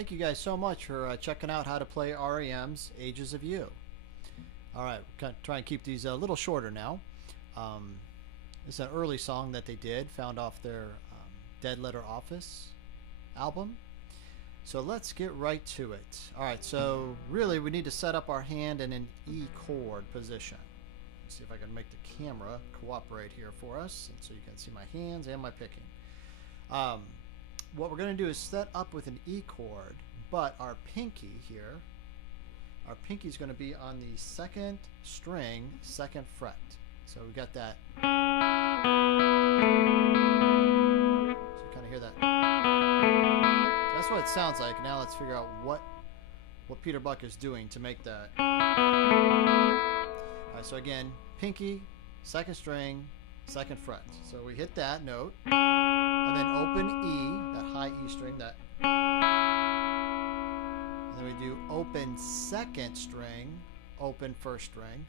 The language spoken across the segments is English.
thank you guys so much for checking out how to play R.E.M's Ages of You. Alright, we're try and keep these a little shorter now. This is an early song that they did, found off their Dead Letter Office album. So let's get right to it. Alright, so really we need to set up our hand in an E chord position. Let's see if I can make the camera cooperate here for us, and so you can see my hands and my picking. What we're going to do is set up with an E chord, but our pinky here, our pinky is going to be on the second string, second fret. So we got that. So you kind of hear that. So that's what it sounds like. Now let's figure out what Peter Buck is doing to make that. Alright, so again, pinky, second string, second fret. So we hit that note, and then open E, that high E string, that. And then we do open second string, open first string.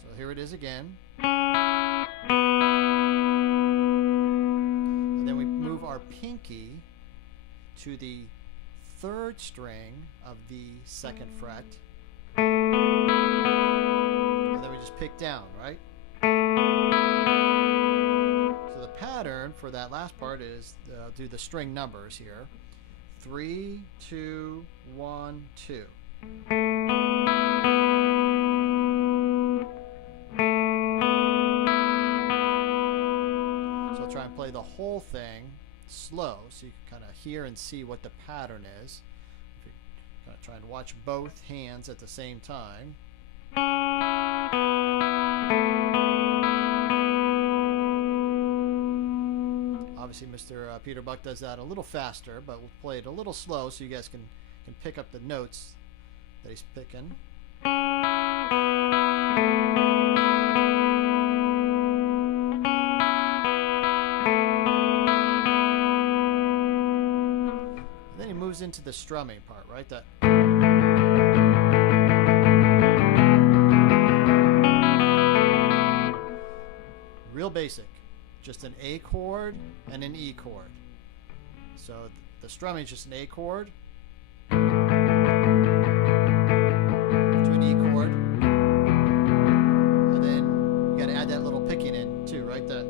So here it is again. And then we move our pinky to the third string of the second fret. And then we just pick down, right? So the pattern for that last part is do the string numbers here. 3, 2, 1, 2. So I'll try and play the whole thing slow so you can kind of hear and see what the pattern is. If you kind of try and watch both hands at the same time. Obviously, Mr. Peter Buck does that a little faster, but we'll play it a little slow so you guys can pick up the notes that he's picking. And then he moves into the strumming part, right? That. Real basic. Just an A chord and an E chord. So the strumming is just an A chord to an E chord, and then you got to add that little picking in too, right? The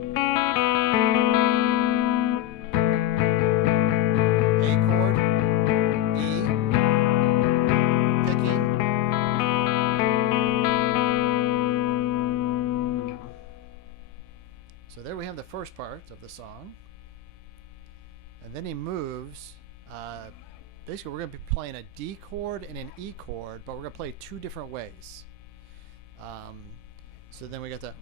A chord, E, picking. So there we have the first part of the song, and then he moves. Basically, we're going to be playing a D chord and an E chord, but we're going to play two different ways. So then we got the.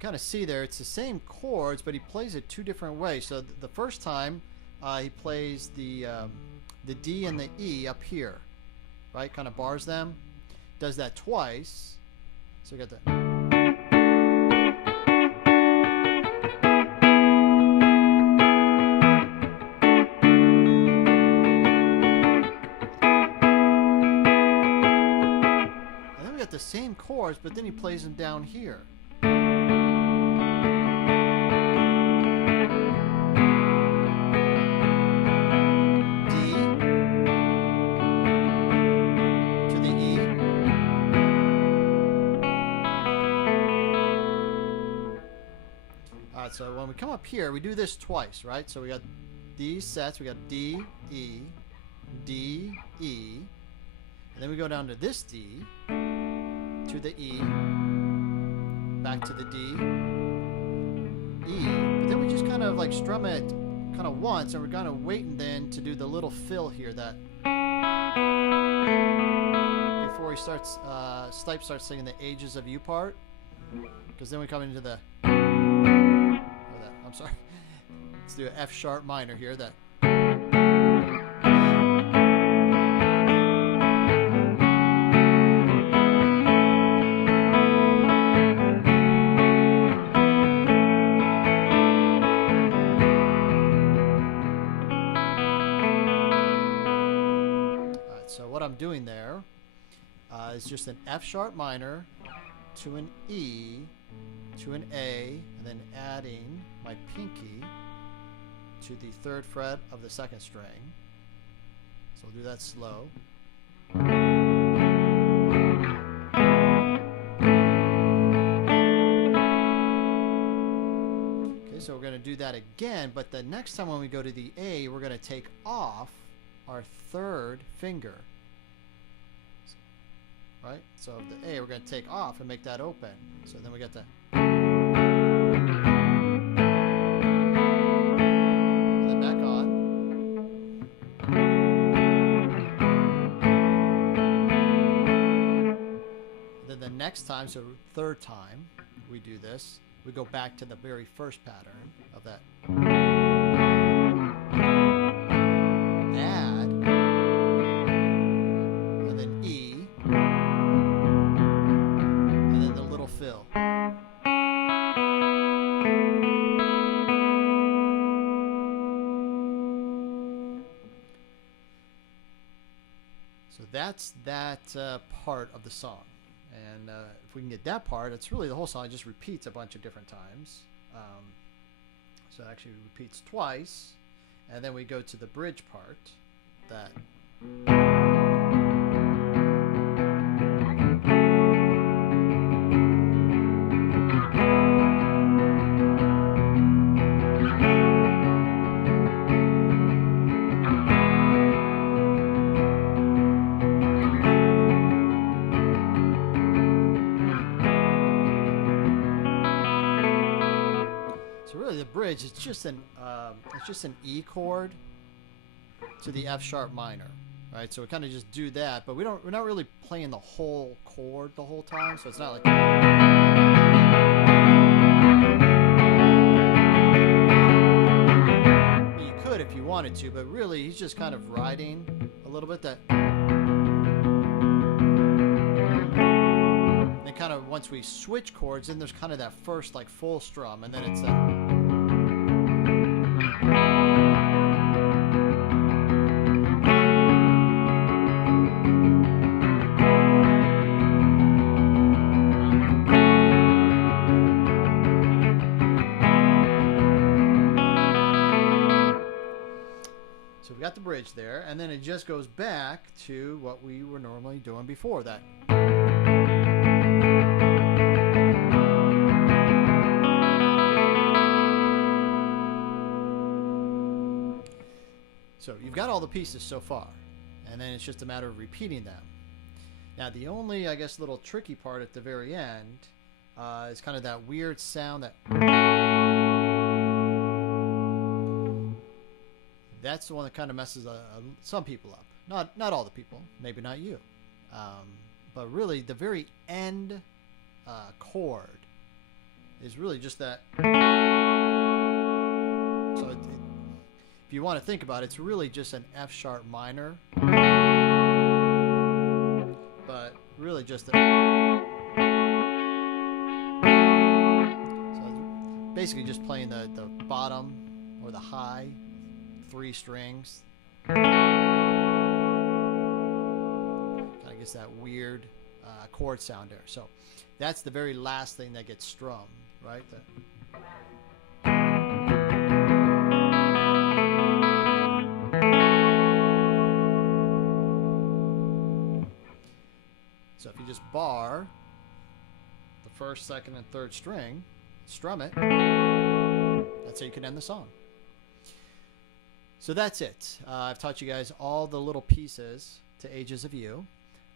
Kind of see there it's the same chords, but he plays it two different ways. So the first time he plays the D and the E up here, right, kind of bars them, does that twice. So we got the. And then we got the same chords, but then he plays them down here. So when we come up here, we do this twice, right? So we got these sets. We got D, E, D, E. And then we go down to this D, to the E, back to the D, E. But then we just kind of like strum it kind of once, and we're kind of waiting then to do the little fill here that before he starts, Stipe starts singing the Ages of You part. Because then we come into the. I'm sorry. Let's do an F sharp minor here. That. what I'm doing there is just an F sharp minor to an E to an A, and then adding my pinky to the 3rd fret of the 2nd string. So we'll do that slow. Okay, so we're going to do that again, but the next time when we go to the A, we're going to take off our 3rd finger. Right? So the A we're going to take off and make that open. So then we get the... And then back on. And then the next time, so 3rd time we do this, we go back to the very first pattern of that. Add. And then E. Fill. So that's that part of the song, and if we can get that part, it's really the whole song. It just repeats a bunch of different times. So it actually repeats twice, and then we go to the bridge part. That. The bridge is just an E chord to the F sharp minor, right? So we kind of just do that, but we're not really playing the whole chord the whole time, so it's not like you could if you wanted to, but really he's just kind of riding a little bit that. And then kind of once we switch chords, then there's kind of that first like full strum, and then it's that. So we got the bridge there, and then it just goes back to what we were normally doing before that. So you've got all the pieces so far, and then it's just a matter of repeating them. Now the only, I guess, little tricky part at the very end is kind of that weird sound that... That's the one that kind of messes some people up. Not all the people, maybe not you. But really the very end chord is really just that. So if you want to think about it, it's really just an F sharp minor, but really just a, so basically just playing the bottom or the high 3 strings. Kind of gets that weird chord sound there. So that's the very last thing that gets strummed, right? So if you just bar the 1st, 2nd, and 3rd string, strum it, that's how you can end the song. So that's it. I've taught you guys all the little pieces to Ages of You.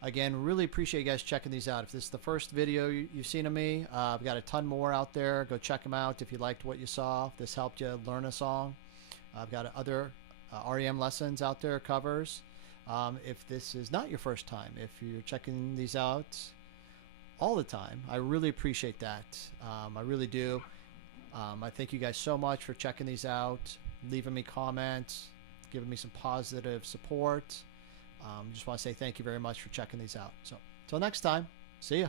Again, really appreciate you guys checking these out. If this is the first video you've seen of me, I've got a ton more out there. Go check them out if you liked what you saw. If this helped you learn a song. I've got other REM lessons out there, covers. If this is not your first time, if you're checking these out all the time, I really appreciate that. I really do. I thank you guys so much for checking these out, leaving me comments, giving me some positive support. Just want to say thank you very much for checking these out. So until next time, see ya.